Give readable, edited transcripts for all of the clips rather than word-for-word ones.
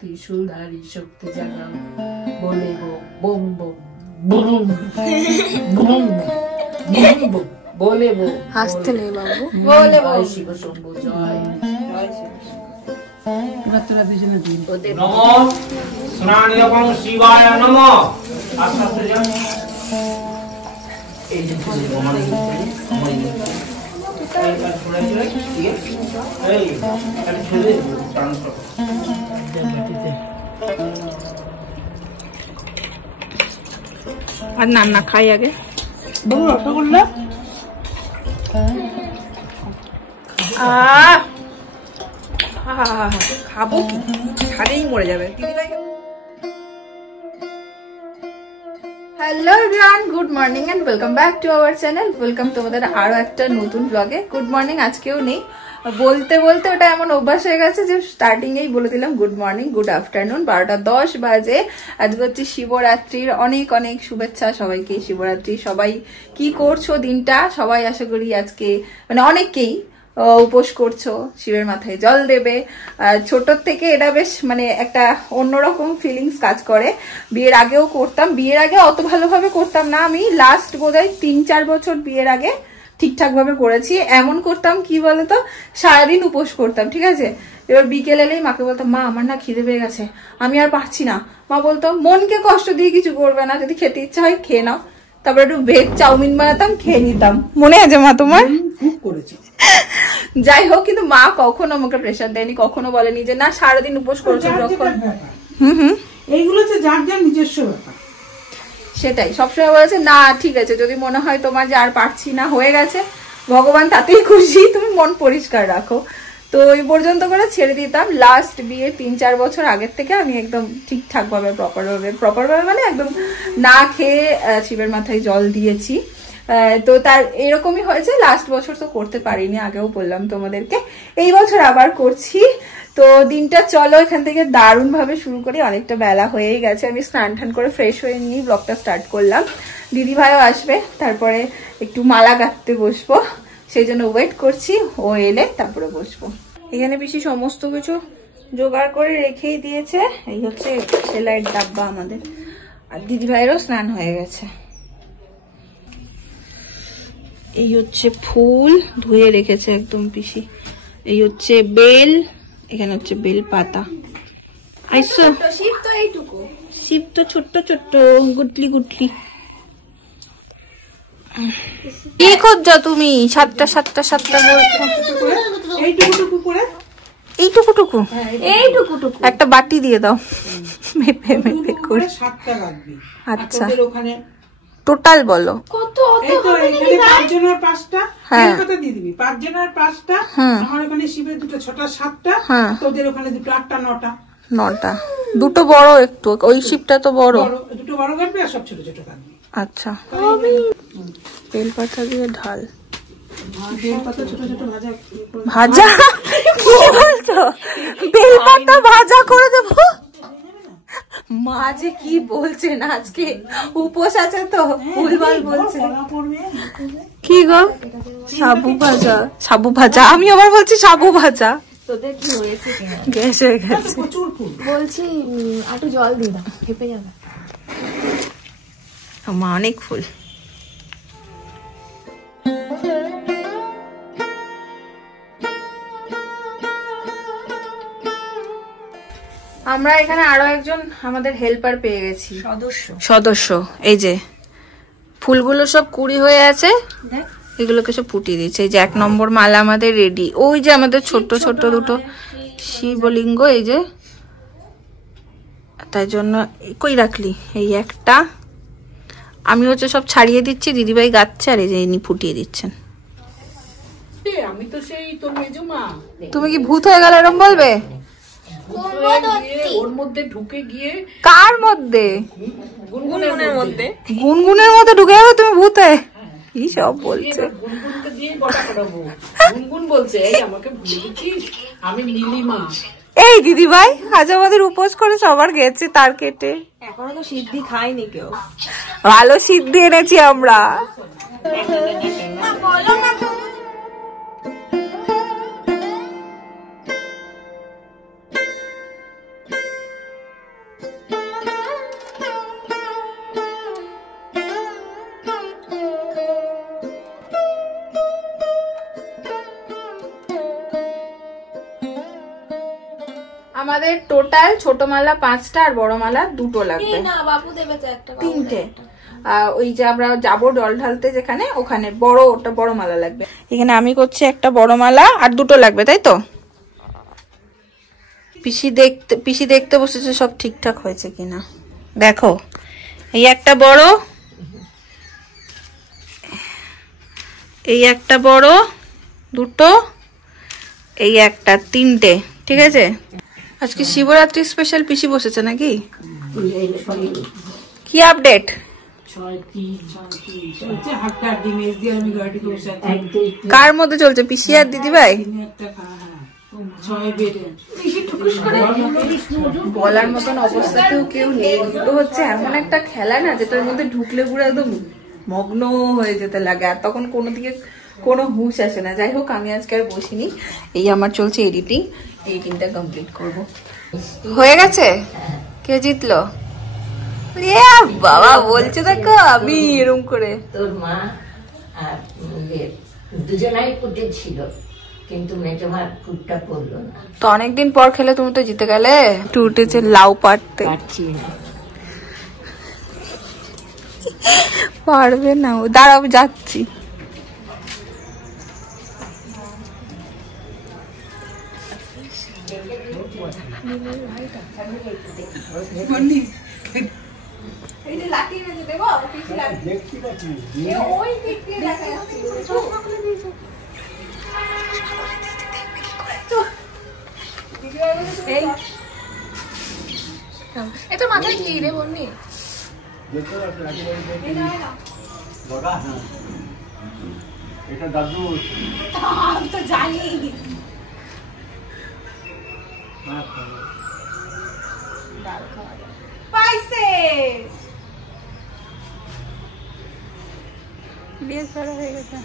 ত্রিশূলধারী শক্তি জাগাও, বলে bomb bomb boom boom boom, বলে বো, হাসতে নেই বাবু, বলে বো, শিব শম্ভু জয়। নমো স্নানিয়কং শিবায় নমো। আস্তে আস্তে যাও। এই যে আমার আর না খাই আগে রসগোল্লা খাবো কি, খালেই মরে যাবে। Hello everyone, good morning and welcome back to our channel. Welcome তোমাদের আরো একটা নতুন ব্লগে। গুড মর্নিং আজকেও নেই, বলতে বলতে ওটা এমন অভ্যাস হয়ে গেছে যে স্টার্টিং এই বলে দিলাম গুড মর্নিং, গুড আফটারনুন। 12:10 বাজে। আজকে হচ্ছে শিবরাত্রির অনেক অনেক শুভেচ্ছা সবাইকে। শিবরাত্রি সবাই কি করছো দিনটা, সবাই আশা করি আজকে মানে অনেকেই উপোস করছো, শিবের মাথায় জল দেবে। ছোটর থেকে এটা বেশ মানে একটা অন্যরকম ফিলিংস কাজ করে। বিয়ের আগেও করতাম, বিয়ের আগে অত ভালোভাবে করতাম না। আমি লাস্ট বোধহয় 3-4 বছর বিয়ের আগে ঠিকঠাক ভাবে করেছি। এমন করতাম কি বলতো, সারাদিন উপোস করতাম, ঠিক আছে। এবার বিকেল এলেই মাকে বলতাম, মা আমার না খিদে পেয়ে গেছে, আমি আর পারছি না। মা বলতো মনকে কষ্ট দিয়ে কিছু করবে না, যদি খেতে ইচ্ছা হয় খেয়ে নাও। তারপরে একটু ভেজ চাউমিন বানাতাম, খেয়ে নিতাম। মনে আছে মা তোমার? যাই হোক, কিন্তু মা কখনো আমাকে প্রেশার দেয়নি, কখনো বলেনি যে না সারাদিন উপোস করেছো যখন। এইগুলো হচ্ছে যার যার নিজস্ব ব্যাপার। সেটাই সবসময় বলেছে না ঠিক আছে, যদি মনে হয় তোমার যে আর পারছি না, হয়ে গেছে, ভগবান তাতেই খুশি, তুমি মন পরিষ্কার রাখো। তো এই পর্যন্ত করে ছেড়ে দিতাম। লাস্ট বিয়ে 3-4 বছর আগের থেকে আমি একদম ঠিকঠাক ভাবে প্রপার ভাবে মানে একদম না খেয়ে শিবের মাথায় জল দিয়েছি। তো তার এরকমই হয়েছে। লাস্ট বছর তো করতে পারিনি, আগেও বললাম তোমাদেরকে। এই বছর আবার করছি। তো দিনটা চলো এখান থেকে দারুণ ভাবে শুরু করি। অনেকটা বেলা হয়েই গেছে, আমি স্নান টান করে ফ্রেশ হয়ে নিয়ে ব্লগটা স্টার্ট করলাম। দিদি ভাইও আসবে, তারপরে একটু মালা গাঁথতে বসবো, সেই জন্য ওয়েট করছি। ও এলে তারপরে বসবো। এখানে বেশি সমস্ত কিছু জোগাড় করে রেখেই দিয়েছে। এই হচ্ছে সেলাইয়ের ডাব্বা আমাদের। আর দিদি ভাইয়েরও স্নান হয়ে গেছে। এই হচ্ছে ফুল, ধুয়ে রেখেছে একদম পিসি। এই হচ্ছে বেল, এখানে হচ্ছে বেল পাতা। শিব তো এইটুকু, শিব তো ছোট্ট ছোট্ট গুটলি গুটলি। কি করছো তুমি? সাতটা বলছো। এইটুকু একটা বাটি দিয়ে দাও, মেপে মেপে করে। আচ্ছা টোটাল বলো কত? নটা। দুটো বড় একটু, ওই শিবটা তো বড়, দুটো বড় কাটবে আর সব ছোট ছোট কাটবে। আচ্ছা বেলপাতা দিয়ে ঢাল। ভাজা? কি বলছো? বেলপাতা ভাজা করে দেবো? মা যে কি বলছেন, আজকে উপোস আছে তো ভুলভাল বলছে। কি গো? সাবু ভাজা। আমি আবার বলছি সাবু ভাজা। তোদের কি হয়েছে? গ্যাস হয়ে গেছে। বলছি একটু জল দিয়ে দাও, খেপে যাবে। মা অনেক ফুল। আমরা এখানে আরো একজন আমাদের হেল্পার পেয়ে গেছি, সদস্য। এই যে ফুলগুলো সব কুড়ি হয়ে আছে, এগুলোকে সব ফুটিয়ে দিচ্ছে। এই যে 1 নম্বর মালা আমাদের রেডি। ওই যে আমাদের ছোট ছোট দুটো শিবলিঙ্গ, এই যে, তাই জন্য কই রাখলি? এই একটা। আমি হচ্ছে সব ছাড়িয়ে দিচ্ছি, দিদিভাই গাচ্ছে, আর এই যে ইনি ফুটিয়ে দিচ্ছেন। আমি তো সেই তোর মেজুমা। তুমি কি ভূত হয়ে গেল এরকম বলবে? ওর মধ্যে ঢুকে গিয়ে। কার মধ্যে? গুনগুনের মধ্যে। গুনগুনের মধ্যে ঢুকে যাবে তুমি ভূতে? কি সব বলছে। গুনগুনকে দিয়ে বটা করাবো। গুনগুন বলছে এই আমাকে ভুলে দিচ্ছিস, আমি নীলিমা। এই দিদি ভাই আজ আমাদের উপোস করে সবার গেছে তার কেটে। এখনো তো সিদ্ধি খাইনি কেউ। ভালো সিদ্ধি এনেছি আমরা। আমাদের টোটাল ছোট মালা 5টা আর বড় মালা 2টো লাগবে। না বাবু দেবে তো একটা, 3টে। ওই যে আমরা যাবো জল ঢালতে যেখানে, ওখানে ওটা বড় মালা লাগবে। এখানে আমি করছি একটা বড় মালা আর 2টো লাগবে, তাই তো? পিসি দেখতে বসেছে সব ঠিকঠাক হয়েছে কিনা। দেখো, এই একটা বড়, এই একটা বড়, 2টো, এই একটা, 3টে। ঠিক আছে, আজকে শিবরাত্রি স্পেশাল পিসি বসেছে নাকি? কি আপডেট? কার মধ্যে চলছে, পিসি আর দিদি ভাই? বলার মতন অবস্থাতেও কেউ নেই। দুটো হচ্ছে এমন একটা খেলা না, যেটার মধ্যে ঢুকলে পুরো একদম মগ্ন হয়ে যেতে লাগে, আর তখন কোনো দিকে কোনো হুঁশ আসে না। যাই হোক, আমি আজকে আর বসিনি, এই আমার চলছে এডিটিংটা কমপ্লিট করব। হয়ে গেছে? কে জিতলো? বাবা বলছে দেখো, আমি এরকম করে। তোর মা আর দুজনাই ফুটে ছিল, কিন্তু মেজো মার ফুটটা পড়লো না। তো অনেকদিন পর খেলে তুমি তো জিতে গেলে। একটু উঠেছে লাউ পাড়তে, পারবে না। দাঁড়াও, যাচ্ছি। এটা মাথায় কি রে বলনি? এটা দাদু তো জানি। পাইছে বিয়ে করা হয়ে গেছে।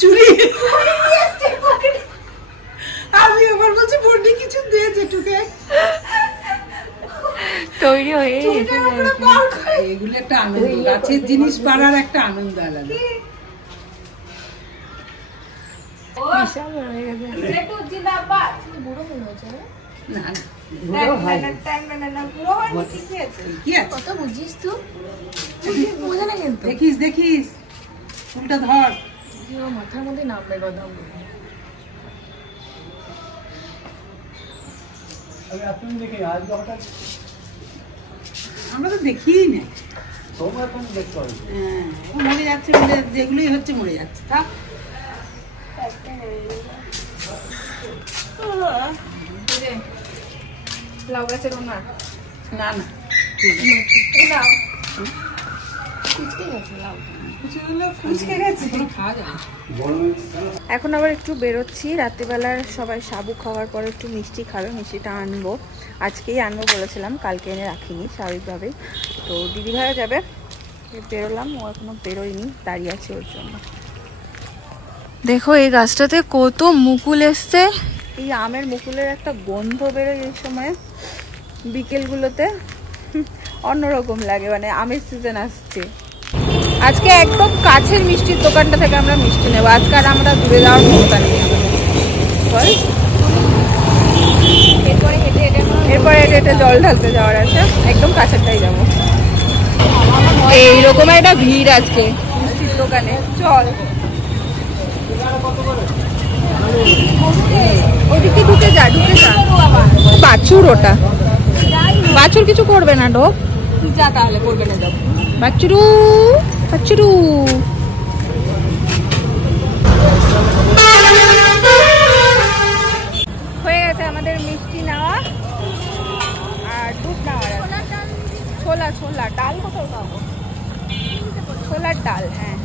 চুরি আমি এবার বলছি বডি কিছু দিয়েছে টুকে তৈরি হয়ে এগুলো একটা আনন্দ, গাছের জিনিস পাড়ার একটা আনন্দ আলাদা। কত বুঝিস তুই, বোঝে না কিন্তু। দেখিস ফুলটা ধর, মাথার মধ্যে নামবে কথা। আমরা তো দেখিই না, মরে যাচ্ছে, যেগুলোই হচ্ছে মরে যাচ্ছে। লাউ গাছের না না এখন আবার একটু বেরোচ্ছি। রাত্রিবেলার সবাই সাবু খাওয়ার পরে একটু মিষ্টি খাবে, মিষ্টিটা আনবো। আজকেই আনবো বলেছিলাম, কালকে এনে রাখিনি স্বাভাবিকভাবেই। তো দিদিভাইও যাবে, বেরোলাম। ও এখনো বেরোয়নি, দাঁড়িয়ে আছে ওর জন্য। দেখো এই গাছটাতে কত মুকুল এসছে। এই আমের মুকুলের একটা গন্ধ বেরোয় এই সময় বিকেলগুলোতে, অন্যরকম লাগে, মানে আমের সিজন আসছে। আজকে একদম কাছের মিষ্টির দোকানটা থেকে আমরা মিষ্টি নেবো। আজকে আর আমরা দূরে যাওয়ার ক্ষমতা নেই আমাদের। এরপরে হেঁটে জল ঢালতে যাওয়ার আছে, একদম কাছেরটাই যাবো। এইরকম একটা ভিড় আজকে মিষ্টির দোকানে। চল ওদিকে ঢুকে যা। বাছুর, ওটা বাছুর কিছু করবে না। ঢোক যা, তাহলে করবে না। যাবো বাচ্চুরু বাচ্চুরু। হয়ে গেছে আমাদের মিষ্টি নেওয়া আর দুধ নেওয়ার আছে। ছোলা ডাল কোথাও পাবো? ছোলার ডাল, হ্যাঁ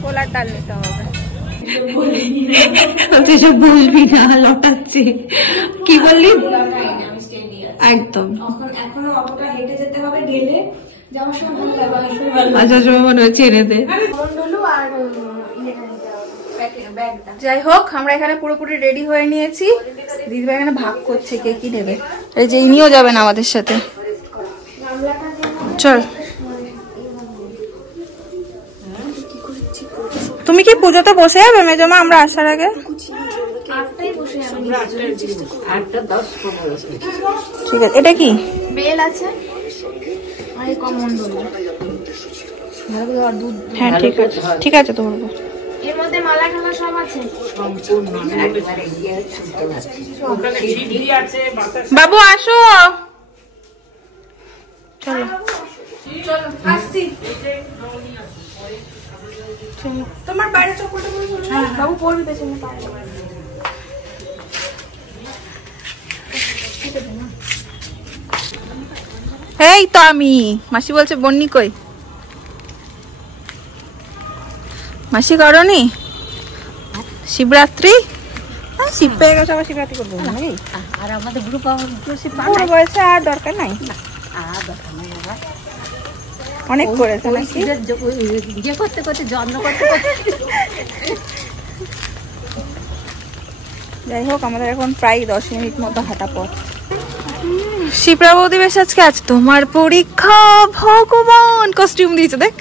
ছোলার ডাল নিতে হবে। সব বলবি না, লটাচ্ছে। কি বললি? একদম হেঁটে যেতে হবে, গেলে যাওয়ার সময় আচ্ছা সময় মনে হচ্ছে এনে দে। যাই হোক, আমরা এখানে পুরোপুরি রেডি হয়ে নিয়েছি। দিদিভাই এখানে ভাগ করছে কে কি নেবে। এই যে ইনিও যাবেন আমাদের সাথে। চল। তুমি কি পুজোতে বসে যাবে মেজমা আমরা আসার আগে? একটা 10-15 ঠিক আছে। এটা কি বেল আছে আর এই কমন্ডল। হ্যাঁ ঠিক আছে, ঠিক আছে তো বলবো। এর মধ্যে মালা টালা সব আছে। সম্পূর্ণ একবারে গিয়ে শুনতে পাচ্ছি। ওখানে সিঁড়ি আছে, বাতাস বাবু আসো, চলো চলো আসছি। তোমার বাইরে চপ্পলটা পরে চলো। বাবু পড়বি পেছনে পায়ে। এই তো আমি। মাসি বলছে বন্নি কই? মাসি করনি শিবরাত্রি? শিব পেয়ে গেছে, আবার শিবরাত্রি করবো নাকি? আর আমাদের গ্রুপ পুরো বয়সে আর দরকার নাই, অনেক করেছে নাকি? ইয়ে করতে করতে যত্ন করতে করতে যাই হোক, আমাদের এখন প্রায় 10 মিনিট মতো হাঁটা পথ। শিপ্রা বৌদি বেশ আজকে আজ তোমার পরীক্ষা, ভগবান কস্টিউম দিয়েছে দেখ।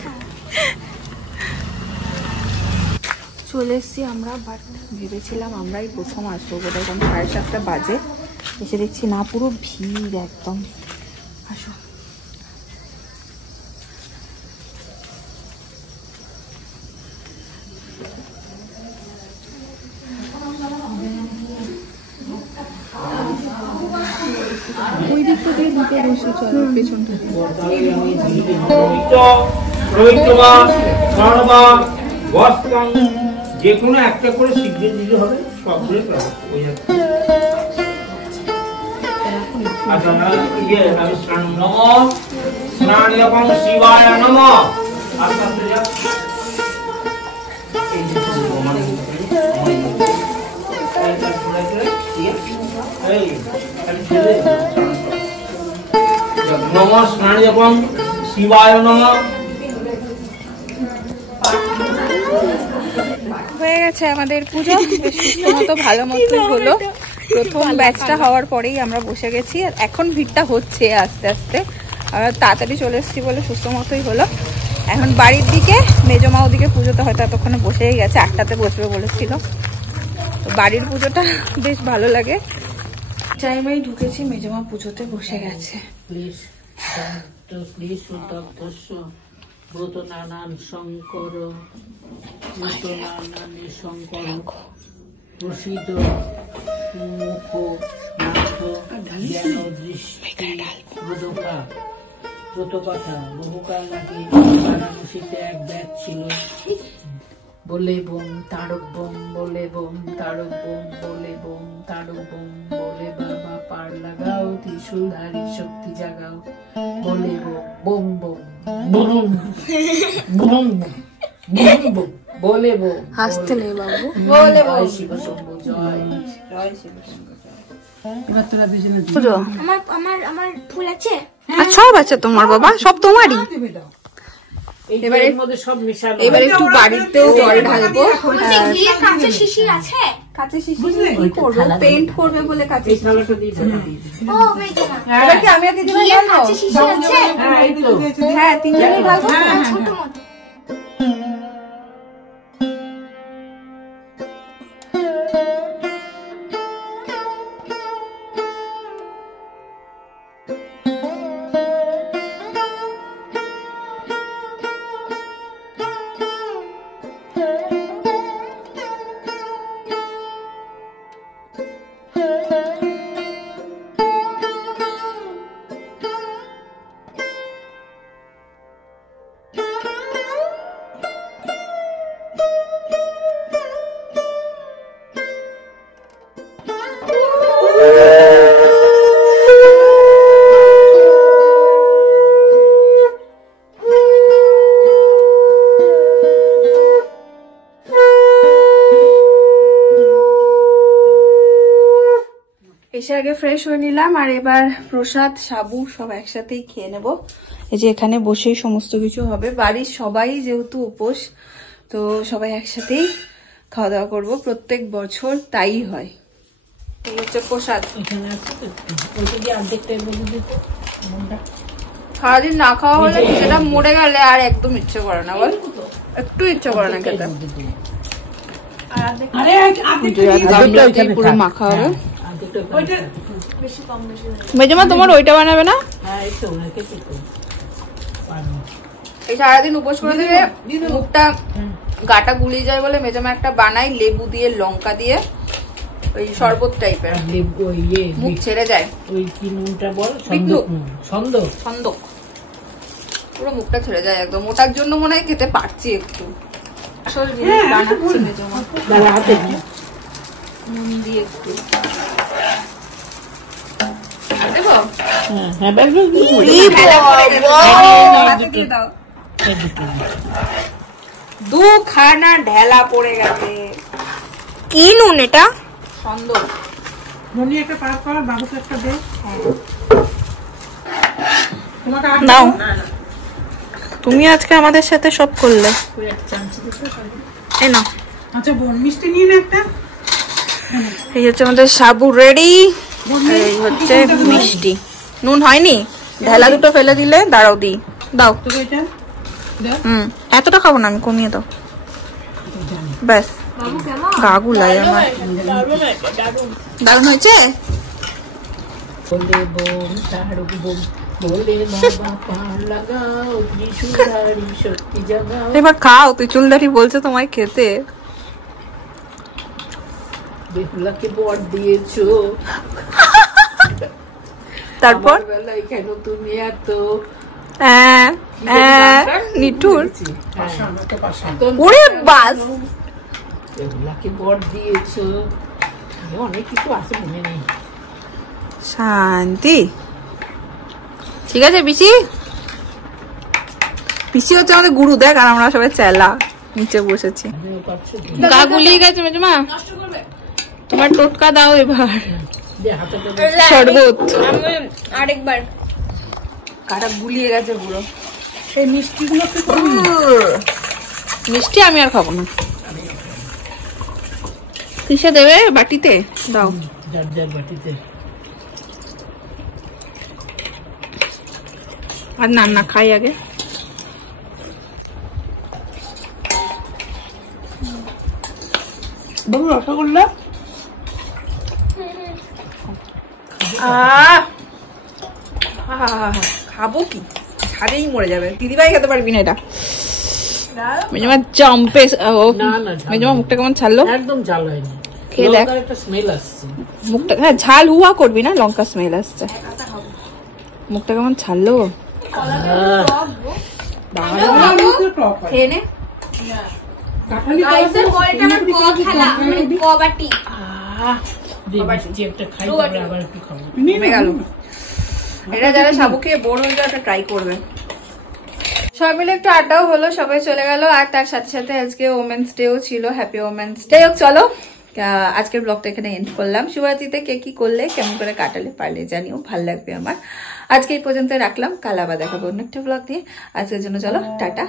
চলে এসছি আমরা, বাট ভেবেছিলাম আমরাই প্রথম আসবো বোধহয়, কারণ 7:30 বাজে। এসে দেখছি না, পুরো ভিড় একদম। আসো ওই দিকটা দিয়ে ঢুকে বসে, চলো পেছনটা। যে কোনো একটা করে শিখতে দিতে হবে, সবগুলো শিবায় নমঃ। আস্তে আস্তে যা নমঃ স্নান জপম শিবায় নমঃ। হয়ে গেছে আমাদের পুজো, বেশ সুস্থ মতো ভালো মতোই হলো। প্রথম ব্যাচটা হওয়ার পরেই আমরা বসে গেছি, আর এখন ভিড়টা হচ্ছে আস্তে আস্তে। আমরা তাড়াতাড়ি চলে এসেছি বলে সুস্থ মতোই হলো। এখন বাড়ির দিকে, মেজমা ওদিকে পুজোতে হয়তো এতক্ষণে বসেই গেছে, 8টাতে বসবে বলেছিল। তো বাড়ির পুজোটা বেশ ভালো লাগে। টাইমেই ঢুকেছি, মেজমা পুজোতে বসে গেছে। ব্রত নানান শঙ্কর ব্রত নানানি শঙ্কর প্রসিদ্ধ মুখ নাথ জ্ঞান দৃষ্টি ব্রতকা ব্রত কথা। বহুকাল নাকি বারাণসীতে এক ব্যাগ ছিল, বলে বোম তারক বোম, বলে বোম তারক বোম, বলে বোম তারক বোম, বলে বাবা পার লাগাও, ত্রিশূলধারী শক্তি জাগাও, বলে bomb bomb boom boom boom boom, বলে বোম। হাসতে নেই বাবু। বলে জয় শিব শম্ভু জয়। পুজো আমার ফুল আছে। আর সব আছে তোমার বাবা, সব তোমারই। এবারে মধ্যে সব মিশানো। এবার একটু বাড়িতেও জল ঢালবো। ঘিরে কাঁচের শিশি আছে। কাঁচের শিশি কি করবো? পেইন্ট করবে বলে কাঁচের শিশি। থালাটা দিয়ে দেবো। ও বেটা এবার কি আমি আর দিদিভাই ঘিরে ঢালবো? কাঁচের শিশি আছে। হ্যাঁ এই তো। হ্যাঁ, তিনজনেই ঢালবো। ছোট মতো। এসে আগে ফ্রেশ হয়ে নিলাম, আর এবার প্রসাদ সাবু সব একসাথেই খেয়ে নেব। এই যে এখানে বসেই সমস্ত কিছু হবে। বাড়ির সবাই যেহেতু উপোস, তো সবাই একসাথেই খাওয়া দাওয়া করবো। প্রত্যেক বছর তাই হয়। এই হচ্ছে প্রসাদ। সারাদিন না খাওয়া হলে সেটা মরে গেলে আর একদম ইচ্ছে করে না, বল? একটু ইচ্ছে করে না খেতে। পুরো মাখা হবে। মেজমা তোমার ওইটা বানাবে না? এই সারাদিন উপোস করে দিলে মুখটা গাটা গুলিয়ে যায় বলে মেজমা একটা বানাই লেবু দিয়ে লঙ্কা দিয়ে ওই শরবত টাইপের, মুখ ছেড়ে যায়। ওই কি নুনটা বল, সন্দক, পুরো মুখটা ছেড়ে যায় একদম। ওটার জন্য মনে হয় খেতে পারছি একটু। আসল জিনিস বানাচ্ছি মেজমা, নুন দিয়ে একটু দেবো। দুখানা ঢেলা পড়ে গেছে। কি নুন এটা? সন্দক। একটা পাক কর, বাবুকে একটা দে। নাও, তুমি আজকে আমাদের সাথে সব করলে। এই নাও। আচ্ছা বোন, মিষ্টি নিয়ে না একটা। এই হচ্ছে আমাদের সাবু রেডি। এই হচ্ছে মিষ্টি। নুন হয়নি, ঢেলা দুটো ফেলে দিলে। দাঁড়াও দিই, দাও। এতটা খাবো না আমি, কমিয়ে দাও ব্যাস। গাগুলাই আমার। দারুণ হয়েছে। এবার খাও, তুই চুলদারি বলছে তোমায় খেতে। বেহুলাকে বর দিয়েছো, তারপর কেন তুমি এত নিঠুর। ওরে বাস, বেহুলাকে বর দিয়েছো, অনেক কিছু আছে মনে নেই। শান্তি। ঠিক আছে পিসি, পিসি হচ্ছে আমাদের গুরু। দেখ, আর আমরা সবাই চেলা নিচে বসেছি। গা গুলিয়ে গেছে মেজমা, তোমার টোটকা দাও এবার। শরবত আরেকবার কাটা গুলিয়ে গেছে পুরো। সেই মিষ্টিগুলো কি করবি? মিষ্টি আমি আর খাবো না। কিসে দেবে? বাটিতে দাও। যার বাটিতে। আর না খাই আগে। বাবু রসগোল্লা খাবো কি, ছাড়েই মরে যাবে। দিদিভাই খেতে পারবি না এটা। মেজমা জম্পে। মেজমা মুখটা কেমন ছাড়লো? একদম ঝাল হয়নি, খেয়ে দেখ। একটা স্মেল আসছে মুখটা। হ্যাঁ, ঝাল হুয়া করবি না, লঙ্কা স্মেল আসছে। মুখটা কেমন ছাড়লো। খেয়ে নে। এটা যারা সাবু খেয়ে বোর হয়ে যায় ট্রাই করবে। সবাই মিলে একটু আড্ডাও হলো, সবাই চলে গেল। আর তার সাথে সাথে আজকে ওমেন্স ডেও ছিল। Happy women's day. যাই হোক, চলো আজকের ব্লগটা এখানে এন্ড করলাম। শিবরাত্রিতে কে কি করলে, কেমন করে কাটালে পারলে জানিও, ভাল লাগবে আমার। আজকে এই পর্যন্ত রাখলাম, কাল আবার দেখাবো অন্য একটা ব্লগ দিয়ে। আজকের জন্য চলো, টাটা।